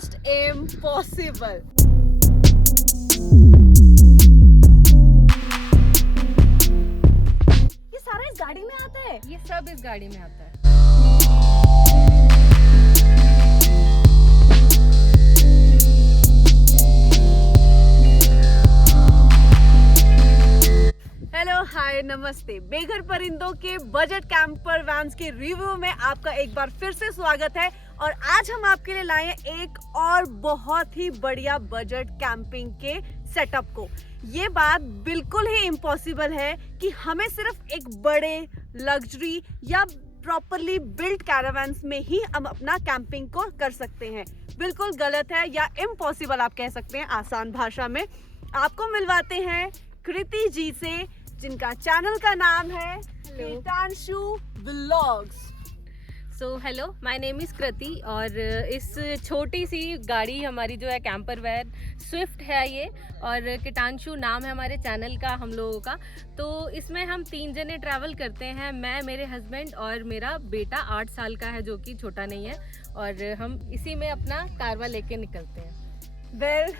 just impossible. ये सारा इस गाड़ी में आता है? ये सब इस गाड़ी में आता है। हेलो हाय नमस्ते, बेघर परिंदों के बजट कैंपर वैन्स के रिव्यू में आपका एक बार फिर से स्वागत है। और आज हम आपके लिए लाए हैं एक और बहुत ही बढ़िया बजट कैंपिंग के सेटअप को। ये बात बिल्कुल ही इम्पॉसिबल है कि हमें सिर्फ एक बड़े लग्जरी या प्रॉपरली बिल्ट कैरावैन्स में ही हम अपना कैंपिंग को कर सकते हैं। बिल्कुल गलत है या इम्पॉसिबल आप कह सकते हैं आसान भाषा में। आपको मिलवाते हैं कृति जी से, जिनका चैनल का नाम है Kitanshu vlogs. So hello, my name is Kriti और इस छोटी सी गाड़ी हमारी जो है कैंपर वैन स्विफ्ट है ये, और कीटांशु नाम है हमारे चैनल का हम लोगों का। तो इसमें हम 3 जने ट्रैवल करते हैं, मैं, मेरे हस्बैंड और मेरा बेटा 8 साल का है जो कि छोटा नहीं है, और हम इसी में अपना कारवा लेके निकलते हैं। वेल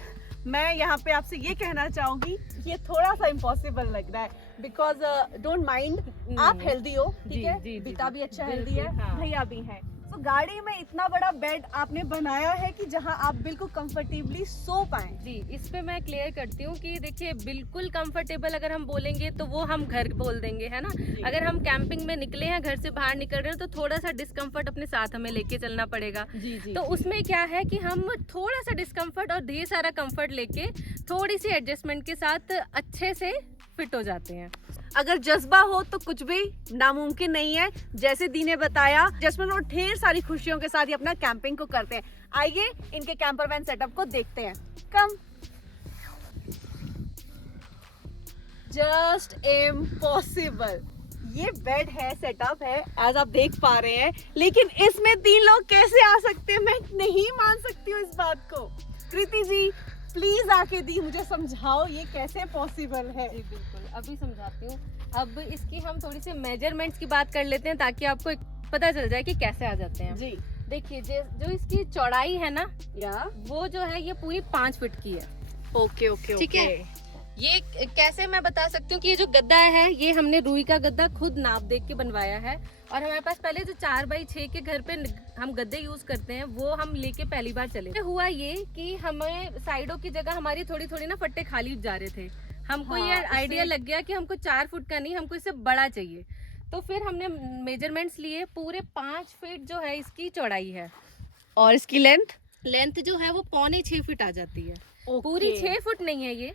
मैं यहाँ पे आपसे ये कहना चाहूंगी, ये थोड़ा सा इम्पॉसिबल लग रहा है बिकॉज डोंट माइंड, आप हेल्दी हो, ठीक है, बेटा भी अच्छा हेल्दी है, हाँ। भैया भी है। तो गाड़ी में इतना बड़ा बेड आपने बनाया है कि जहाँ आप बिल्कुल कंफर्टेबली सो पाएं। जी, इस पे मैं क्लियर करती हूँ कि देखिए बिल्कुल कंफर्टेबल अगर हम बोलेंगे तो वो हम घर बोल देंगे, है ना। अगर हम कैंपिंग में निकले हैं, घर से बाहर निकल रहे हैं, तो थोड़ा सा डिस्कम्फर्ट अपने साथ हमें लेके चलना पड़ेगा। तो उसमें क्या है कि हम थोड़ा सा डिस्कम्फर्ट और ढेर सारा कंफर्ट लेके थोड़ी सी एडजस्टमेंट के साथ अच्छे से फिट हो जाते हैं। अगर जज्बा हो तो कुछ भी नामुमकिन नहीं है। जैसे दी ने बताया, जसमन और ढेर सारी खुशियों के साथ ही अपना कैंपिंग को करते हैं। आइए इनके कैंपर वैन सेटअप को देखते हैं। कम। Just impossible. ये बेड है, सेटअप है, एज आप देख पा रहे हैं, लेकिन इसमें 3 लोग कैसे आ सकते हैं? मैं नहीं मान सकती हूँ इस बात को। कृति जी प्लीज आके दी मुझे समझाओ ये कैसे पॉसिबल है। जी बिल्कुल, अभी समझाती हूँ। अब इसकी हम थोड़ी सी मेजरमेंट्स की बात कर लेते हैं ताकि आपको पता चल जाए कि कैसे आ जाते हैं। जी देखिए जो इसकी चौड़ाई है ना, या वो जो है ये पूरी 5 फीट की है। ओके ओके ठीक है। ये कैसे मैं बता सकती हूँ कि ये जो गद्दा है ये हमने रुई का गद्दा खुद नाप देख के बनवाया है, और हमारे पास पहले जो 4x6 के घर पे हम गद्दे यूज करते हैं वो हम लेके पहली बार चले। हुआ ये कि हमें साइडों की जगह हमारी थोड़ी थोड़ी ना फट्टे खाली जा रहे थे। हमको ये आइडिया लग गया कि हमको 4 फुट का नहीं, हमको इससे बड़ा चाहिए। तो फिर हमने मेजरमेंट्स लिए, पूरे 5 फीट जो है इसकी चौड़ाई है, और इसकी लेंथ जो है वो 5.25 फीट आ जाती है। पूरी 6 फुट नहीं है, ये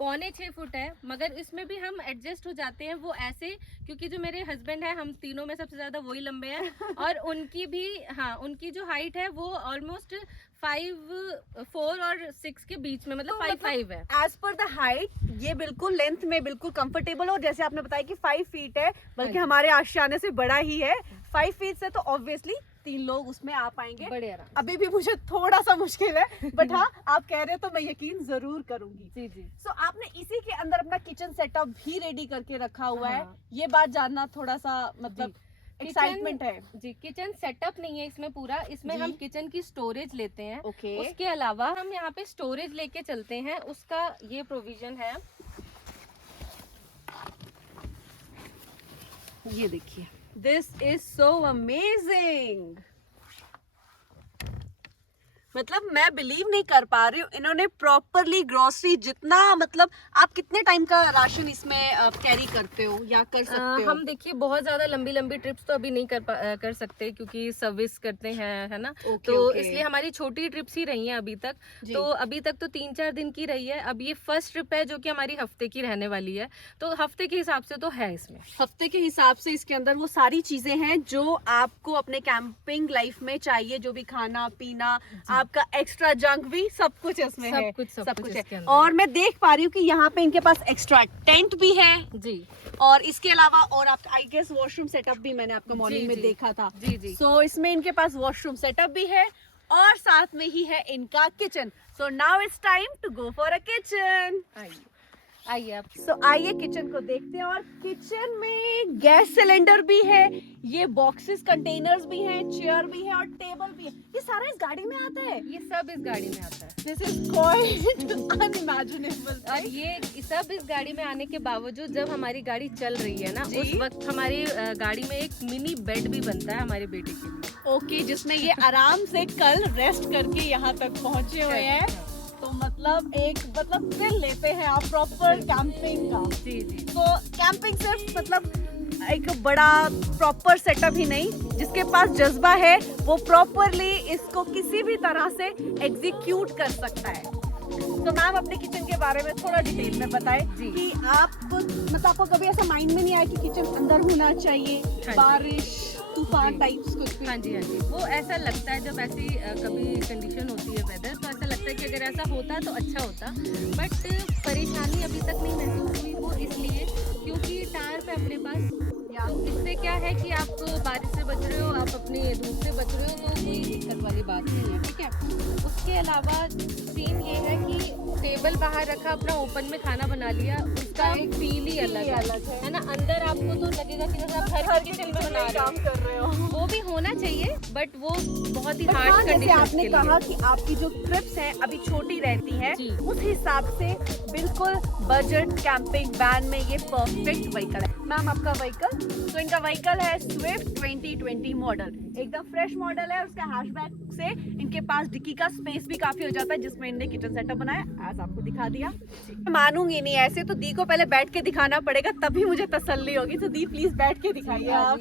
5.25 फुट है, मगर इसमें भी हम एडजस्ट हो जाते हैं। वो ऐसे, क्योंकि जो मेरे हस्बैंड है, हम तीनों में सबसे ज्यादा वही लंबे हैं और उनकी भी, हाँ, उनकी जो हाइट है वो ऑलमोस्ट 4 और 6 के बीच में, मतलब 5 है। एज पर द हाइट ये बिल्कुल लेंथ में बिल्कुल कंफर्टेबल, और जैसे आपने बताया कि 5 फीट है, बल्कि हमारे आशियाने से बड़ा ही है। 5 फीट से तो ऑब्वियसली 3 लोग उसमें आ पाएंगे। बड़े आराम। अभी भी मुझे थोड़ा सा मुश्किल है, बट हाँ आप कह रहे हो तो मैं यकीन जरूर करूंगी। जी जी। सो आपने इसी के अंदर अपना किचन सेटअप भी रेडी करके रखा हुआ है। हाँ। ये बात जानना थोड़ा सा मतलब एक्साइटमेंट है। जी, किचन सेटअप नहीं है इसमें पूरा, इसमें जी। हम किचन की स्टोरेज लेते हैं। ओके। उसके अलावा हम यहाँ पे स्टोरेज लेके चलते हैं, उसका ये प्रोविजन है। ये देखिए, दिस इज सो अमेजिंग। मतलब मैं बिलीव नहीं कर पा रही हूँ, इन्होंने प्रॉपरली ग्रोसरी जितना, मतलब आप कितने टाइम का राशन इसमें कैरी करते हो या कर सकते हो? हम देखिए बहुत ज्यादा लंबी लंबी ट्रिप्स तो अभी नहीं कर सकते क्योंकि सर्विस करते हैं, है ना। तो इसलिए हमारी छोटी ट्रिप्स ही रही हैं अभी तक। तो अभी तक तो 3-4 दिन की रही है। अब ये फर्स्ट ट्रिप है जो कि हमारी हफ्ते की रहने वाली है, तो हफ्ते के हिसाब से तो है इसमें। हफ्ते के हिसाब से इसके अंदर वो सारी चीजें हैं जो आपको अपने कैंपिंग लाइफ में चाहिए, जो भी खाना पीना, आपका एक्स्ट्रा जंक भी, सब कुछ इसमें है। सब कुछ है। और मैं देख पा रही हूँ कि यहाँ पे इनके पास एक्स्ट्रा टेंट भी है जी, और इसके अलावा और आप आई गेस वॉशरूम सेटअप भी मैंने आपको मॉर्निंग में देखा था। जी जी। सो इसमें इनके पास वॉशरूम सेटअप भी है और साथ में ही है इनका kitchen. So now it's time to go for a kitchen. आइए आप। आइए किचन को देखते हैं। और किचन में गैस सिलेंडर भी है, ये बॉक्सेस कंटेनर्स भी हैं, चेयर भी है और टेबल भी है। ये सारा इस गाड़ी में आता है। ये सब इस गाड़ी में आता है। This is quite unimaginable. और ये सब इस गाड़ी में आने के बावजूद जब हमारी गाड़ी चल रही है ना, जी। उस वक्त हमारी गाड़ी में एक मिनी बेड भी बनता है हमारे बेटे के लिए। ओके, जिसमें ये आराम से कल रेस्ट करके यहाँ तक पहुँचे हुए हैं। तो मतलब फील लेते हैं आप प्रॉपर कैंपिंग का। जी जी। तो कैंपिंग सिर्फ मतलब एक बड़ा प्रॉपर सेटअप ही नहीं, जिसके पास जज्बा है वो प्रॉपरली इसको किसी भी तरह से एग्जीक्यूट कर सकता है। तो मैम अपने किचन के बारे में थोड़ा डिटेल में बताएं कि आपको मतलब आपको कभी ऐसा माइंड में नहीं आया कि किचन अंदर होना चाहिए, बारिश तूफान टाइप्स कुछ भी? हाँ जी हाँ जी, वो ऐसा लगता है जब ऐसी कभी कंडीशन होती है वेदर, तो ऐसा लगता है कि अगर ऐसा होता तो अच्छा होता। बट परेशानी अभी तक नहीं महसूस हुई, वो इसलिए क्योंकि टायर पे अपने पास, तो इससे क्या है कि आप बारिश से बच रहे हो, आप अपनी धूप से बच रहे हो, तो कोई दिक्कत वाली बात नहीं है। ठीक है। उसके अलावा सीन ये है कि टेबल बाहर रखा, अपना ओपन में खाना बना लिया, उसका एक फील ही अलग है ना। अंदर आपको तो लगेगा कि जैसे आप हर किचन में बना रहे हो, वो भी होना चाहिए, बट वो बहुत ही हार्ड कंडीशन। आपने कहा कि आपकी जो ट्रिप्स हैं अभी छोटी रहती हैं, उस हिसाब से बिल्कुल बजट कैंपिंग वैन में ये परफेक्ट व्हीकल है। मैम आपका व्हीकल, तो इनका व्हीकल है स्विफ्ट 2020 मॉडल, एकदम फ्रेश मॉडल है। उसके हैचबैक से इनके पास डिक्की का स्पेस भी काफी हो जाता है, जिसमें इन्होंने किचन सेटअप बनाया, आज आपको दिखा दिया। मानूंगी नहीं, ऐसे तो दी को पहले बैठ के दिखाना पड़ेगा, तभी मुझे तसल्ली होगी। तो दी प्लीज बैठ के दिखाइए आप।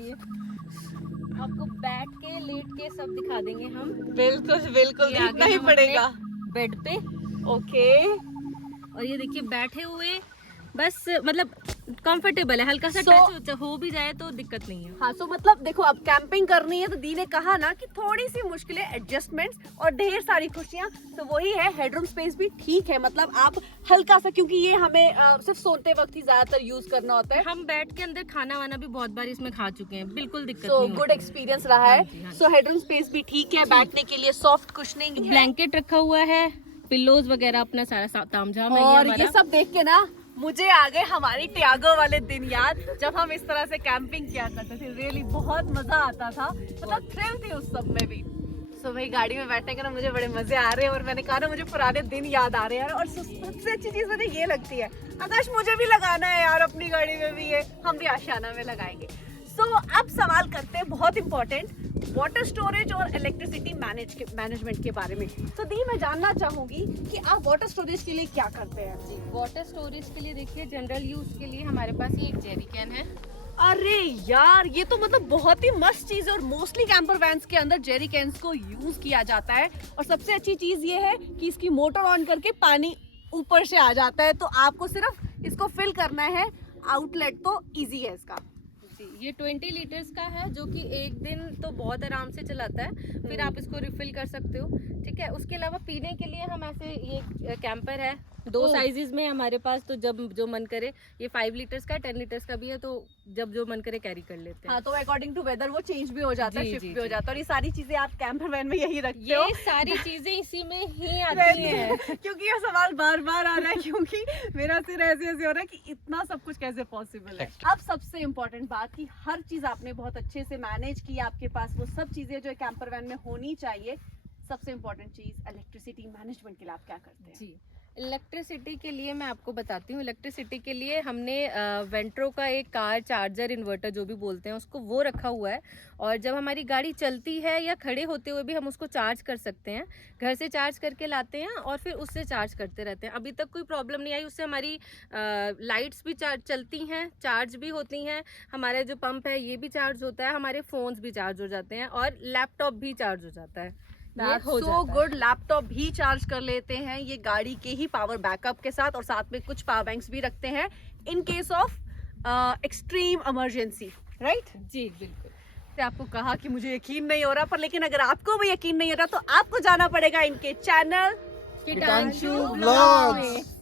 आपको बैठ के लेट के सब दिखा देंगे हम। बिल्कुल बिल्कुल, देखना ही पड़ेगा बेड पे। ओके। और ये देखिए बैठे हुए, बस मतलब कंफर्टेबल है, हल्का सा टच हो भी जाए तो दिक्कत नहीं है। हाँ, तो मतलब देखो अब कैंपिंग करनी है तो दी ने कहा ना कि थोड़ी सी मुश्किलें, एडजस्टमेंट्स और ढेर सारी खुशियाँ, तो वही है। हेडरूम स्पेस भी ठीक है, मतलब आप हल्का सा, क्योंकि ये हमें सिर्फ सोते वक्त ही ज्यादातर यूज करना होता है। हम बैठ के अंदर खाना वाना भी बहुत बार इसमें खा चुके हैं, बिल्कुल दिक्कत नहीं। नहीं। गुड एक्सपीरियंस रहा है। सो हेडरूम स्पेस भी ठीक है, बैठने के लिए सॉफ्ट कुशनिंग, ब्लैंकेट रखा हुआ है, पिल्लोज वगैरह अपना सारा तामझाम है। और ये सब देख के ना मुझे आ गए हमारी टियागो वाले दिन याद, जब हम इस तरह से कैंपिंग किया करते थे। रियली बहुत मजा आता था, मतलब थ्रिल थी उस सब में भी। सो भाई गाड़ी में बैठने के ना मुझे बड़े मजे आ रहे हैं, और मैंने कहा ना मुझे पुराने दिन याद आ रहे हैं। और सबसे अच्छी चीज मुझे ये लगती है, आकाश मुझे भी लगाना है यार अपनी गाड़ी में भी, ये हम भी आशियाना में लगाएंगे। सो अब सवाल करते हैं बहुत इंपॉर्टेंट, वाटर स्टोरेज और इलेक्ट्रिसिटी मैनेजमेंट के बारे में। तो दी मैं जानना चाहूंगी कि आप वाटर स्टोरेज के लिए क्या करते हैं? जी, वाटर स्टोरेज के लिए देखिए जनरल यूज के लिए हमारे पास ये एक जेरी कैन है। अरे यार, ये तो मतलब बहुत ही मस्त चीज है, और मोस्टली कैंपर वैन्स के अंदर जेरी कैन्स को यूज किया जाता है। और सबसे अच्छी चीज ये है कि इसकी मोटर ऑन करके पानी ऊपर से आ जाता है, तो आपको सिर्फ इसको फिल करना है, आउटलेट तो इजी है इसका। ये 20 लीटर्स का है, जो कि एक दिन तो बहुत आराम से चलाता है, फिर आप इसको रिफिल कर सकते हो। ठीक है। उसके अलावा पीने के लिए हम ऐसे, ये कैंपर है, 2 साइजेस में हमारे पास, तो जब जो मन करे, ये 5 लीटर्स का 10 लीटर्स का भी है, तो जब जो मन करे कैरी कर लेते हैं। हाँ, तो अकॉर्डिंग टू वेदर वो चेंज भी हो जाता है, शिफ्ट भी हो जाता है। और ये सारी चीजें आप कैंपर वैन में यही रखते हो? ये सारी चीजें इसी में ही आती हैं। क्योंकि ये सवाल बार बार आ रहा है, क्योंकि मेरा सिर ऐसे ऐसे हो रहा है कि इतना सब कुछ कैसे पॉसिबल है। अब सबसे इम्पोर्टेंट बात कि हर चीज आपने बहुत अच्छे से मैनेज की, आपके पास वो सब चीजें जो कैंपर वैन में होनी चाहिए। सबसे इम्पोर्टेंट चीज इलेक्ट्रिसिटी मैनेजमेंट के लिए आप क्या करते हैं? जी, इलेक्ट्रिसिटी के लिए मैं आपको बताती हूँ। इलेक्ट्रिसिटी के लिए हमने वेंट्रो का एक कार चार्जर इन्वर्टर जो भी बोलते हैं उसको, वो रखा हुआ है। और जब हमारी गाड़ी चलती है या खड़े होते हुए भी हम उसको चार्ज कर सकते हैं। घर से चार्ज करके लाते हैं और फिर उससे चार्ज करते रहते हैं। अभी तक कोई प्रॉब्लम नहीं आई, उससे हमारी लाइट्स भी चलती हैं, चार्ज भी होती हैं, हमारा जो पंप है ये भी चार्ज होता है, हमारे फ़ोन्स भी चार्ज हो जाते हैं और लैपटॉप भी चार्ज हो जाता है। सो गुड, लैपटॉप भी चार्ज कर लेते हैं ये गाड़ी के ही पावर बैकअप के साथ, और साथ में कुछ पावर बैंक्स भी रखते हैं in case of extreme emergency, right? जी बिल्कुल। तो आपको कहा कि मुझे यकीन नहीं हो रहा, पर लेकिन अगर आपको भी यकीन नहीं हो रहा तो आपको जाना पड़ेगा इनके चैनल किटांशु व्लॉग्स।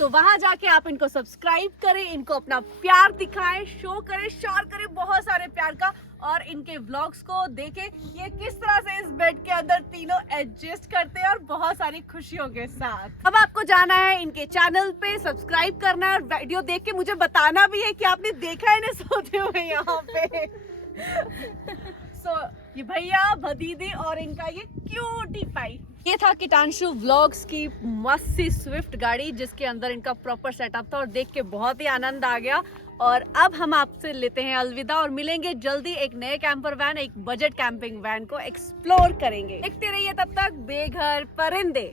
तो वहां जाके आप इनको सब्सक्राइब करें, इनको अपना प्यार दिखाएं, शो करें, शेयर करें बहुत सारे प्यार का, और इनके व्लॉग्स को देखें ये किस तरह से इस बेड के अंदर तीनों एडजस्ट करते हैं और बहुत सारी खुशियों के साथ। अब आपको जाना है इनके चैनल पे, सब्सक्राइब करना है और वीडियो देख के मुझे बताना भी है कि आपने देखा है इन्हें सोते हुए यहाँ पे। ये भैया, भदीदी और इनका ये क्यूटी पाई। ये था किटांशु व्लॉग्स की मस्त सी स्विफ्ट गाड़ी जिसके अंदर इनका प्रॉपर सेटअप था और देख के बहुत ही आनंद आ गया। और अब हम आपसे लेते हैं अलविदा और मिलेंगे जल्दी एक नए कैंपर वैन, एक बजट कैंपिंग वैन को एक्सप्लोर करेंगे। देखते रहिए तब तक बेघर परिंदे।